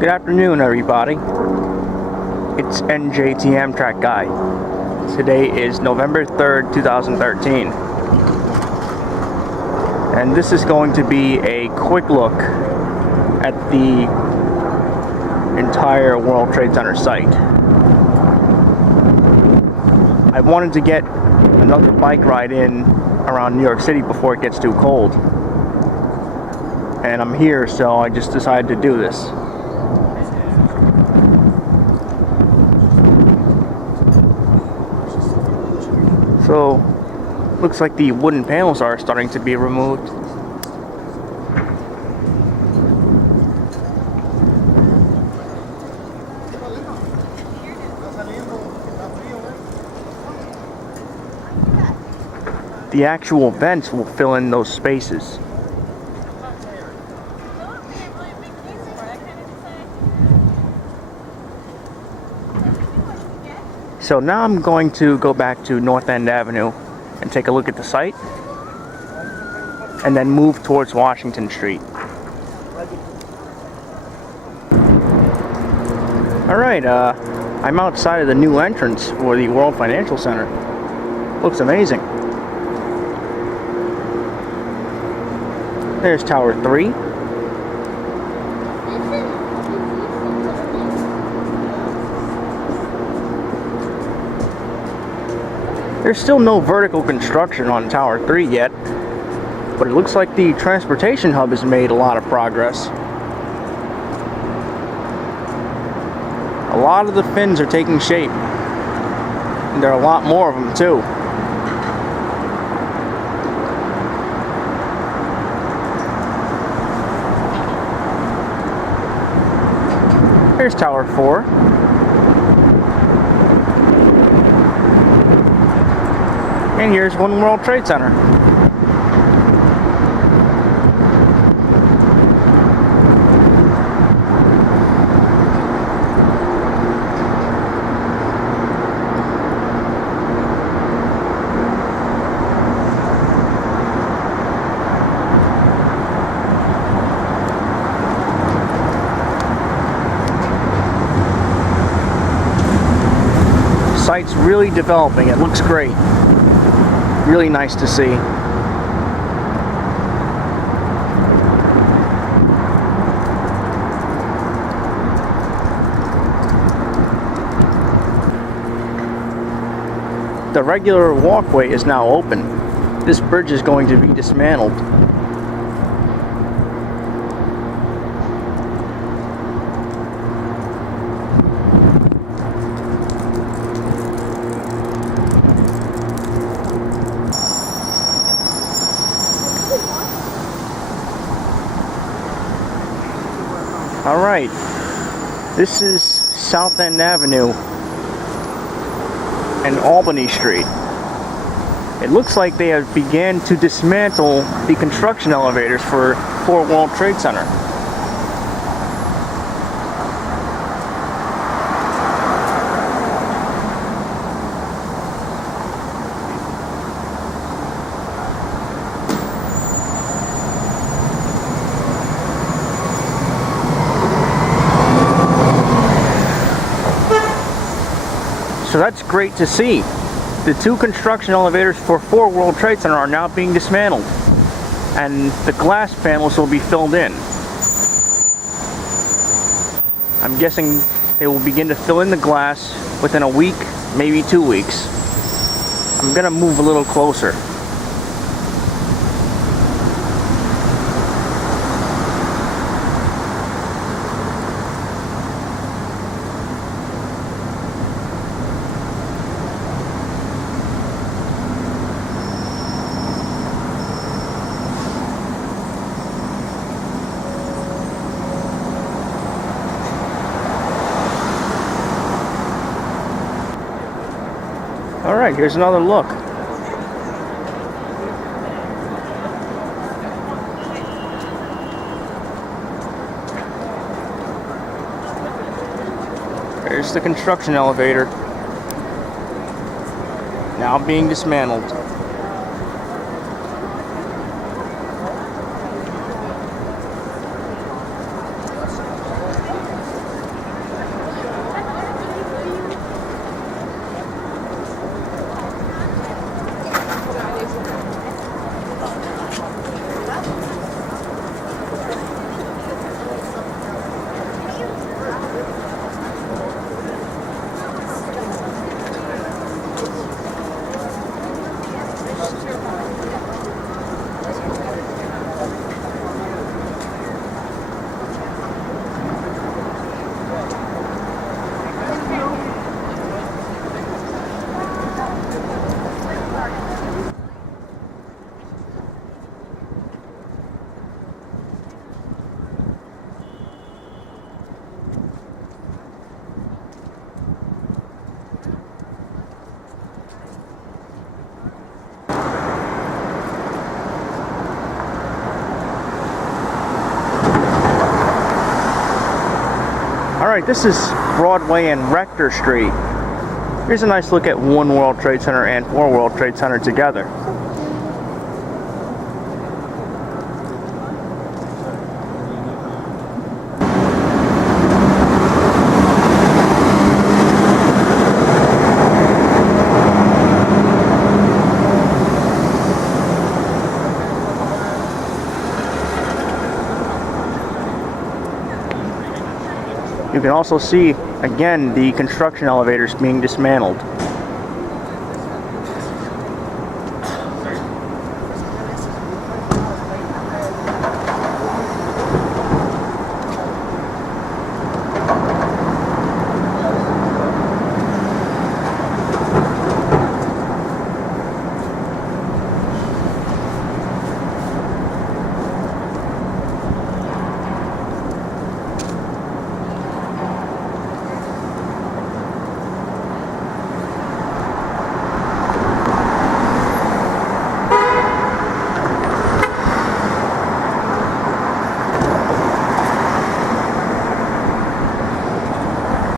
Good afternoon, everybody. It's NJT Amtrak Guy. Today is November 3rd, 2013. And this is going to be a quick look at the entire World Trade Center site. I wanted to get another bike ride in around New York City before it gets too cold. And I'm here, so I just decided to do this. So, looks like the wooden panels are starting to be removed. The actual vents will fill in those spaces. So now I'm going to go back to North End Avenue and take a look at the site, and then move towards Washington Street. Alright, I'm outside of the new entrance for the World Financial Center. Looks amazing. There's Tower 3. There's still no vertical construction on Tower 3 yet, but it looks like the transportation hub has made a lot of progress. A lot of the fins are taking shape, and there are a lot more of them too. Here's Tower 4. And here's One World Trade Center. Site's really developing. It looks great. Really nice to see. The regular walkway is now open. This bridge is going to be dismantled. Alright, this is South End Avenue and Albany Street. It looks like they have began to dismantle the construction elevators for World Trade Center. So that's great to see. The two construction elevators for World Trade Center are now being dismantled, and the glass panels will be filled in. I'm guessing they will begin to fill in the glass within a week, maybe 2 weeks. I'm gonna move a little closer. Alright, here's another look. There's the construction elevator, now being dismantled. Alright, this is Broadway and Rector Street. Here's a nice look at One World Trade Center and 4 World Trade Center together. You can also see, again, the construction elevators being dismantled.